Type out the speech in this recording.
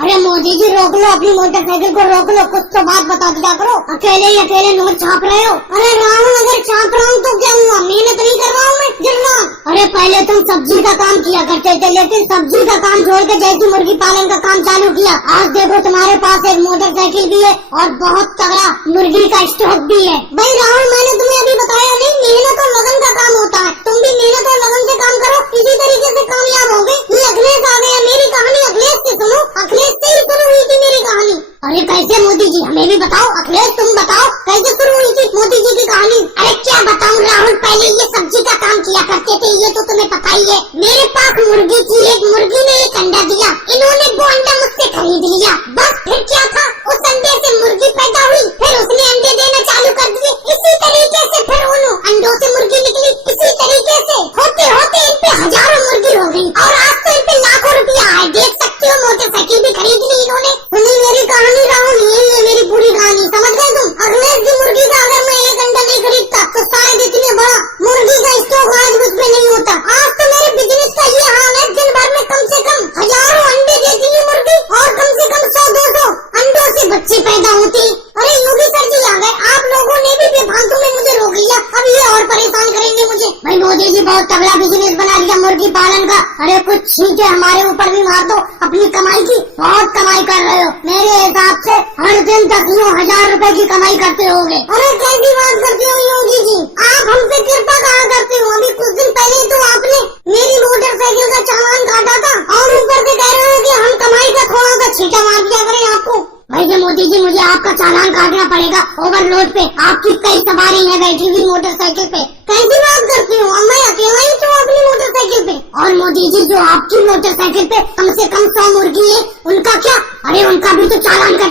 अरे मोदी जी रोक लो, अपनी मोटरसाइकिल को रोक लो, कुछ तो बात बता दिया करो। अकेले नोट छाप रहे हो। अरे राहुल, अगर छाप रहा हूँ तो क्या हुआ, मेहनत नहीं कर रहा हूँ मैं गिरनाथ। अरे पहले तुम सब्जी का काम किया करते थे, लेकिन सब्जी का काम छोड़ के जैसी मुर्गी पालन का काम चालू किया, आज देखो तुम्हारे पास एक मोटरसाइकिल भी है और बहुत तगड़ा मुर्गी का स्टॉक भी है। भाई राहुल, मैंने तुम्हें अभी बताया नहीं, मेहनत और लगन का काम होता है। तुम भी मेहनत और लगन से काम करो, इसी तरीके से कामयाब होगे। ये अखिलेश आ गया, मेरी कहानी अखिलेश से सुनो, अखिलेश से ही शुरू हुई थी मेरी कहानी। अरे कैसे मोदी जी, हमें भी बताओ। अखिलेश तुम बताओ, कैसे शुरू हुई थी मोदी जी की कहानी? अरे क्या बताऊं राहुल, पहले ये सब्जी का काम किया करते थे, ये तो तुम्हें पता ही है। मेरे पास मुर्गी थी, एक मुर्गी ने एक अंडा दिया, इन्होंने वो अंडा मुझसे खरीद लिया। बस फिर क्या था, उस अंडे से मुर्गी पैदा हुई, फिर उसने अंडे देना चालू कर दिए। इसी तरीके से फिर उन अंडों से मुर्गी निकली। इसी तरीके से होते होते इन पे हजारों मुर्गी हो गई और आज तो इन पे लाखों रुपया है। देख सकते हो, मोटरसाइकिल भी खरीद ली इन्होंने। सुनी मेरी कहानी राहुल, यही है मेरी पूरी कहानी, समझ गए तुम? अखिलेश की मुर्गी का अगर मैं एक अंडा नहीं खरीदता तो शायद इतने बड़ा मुर्गी का स्टॉक आज मुझ पे नहीं होता। आज तो मेरे बिजनेस का ये हाल है, दिन भर में कम से कम हजारों अंडे देती है मुर्गी और कम से कम 100-200 अंडों से बच्चे पैदा होते। अरे योगी सर जी आ गए, आप लोगों ने भी बेफालतू में मुझे रोक लिया, अब ये और परेशान करेंगे मुझे। भाई मोदी जी बहुत तगड़ा बिजनेस बना लिया मुर्गी पालन का। अरे कुछ छींटे हमारे ऊपर भी मार दो, अपनी कमाई की बहुत कमाई कर रहे हो। मेरे हिसाब से हर दिन 10,000 रुपए की कमाई करते होगे। अरे कैसी बात करते हो योगी जी, आप हमसे कृपा कहा करते हो। अभी कुछ दिन पहले तो आपने मेरी मोटरसाइकिल का चालान काटा था और ऊपर से कह रहे हो कि हम कमाई का थोड़ा सा छींटा मार दिया करें आपको। भाई ये मोदी जी, मुझे आपका चालान काटना पड़ेगा ओवरलोड पे। आपकी कई सवारी है बैठी हुई मोटरसाइकिल पे। कैसी बात करते हो, मैं अकेला ही तो अपनी मोटरसाइकिल पे। और मोदी जी, जो आपकी मोटरसाइकिल पे कम से कम 100 मुर्गी है, उनका क्या? अरे उनका भी तो चालान कटे।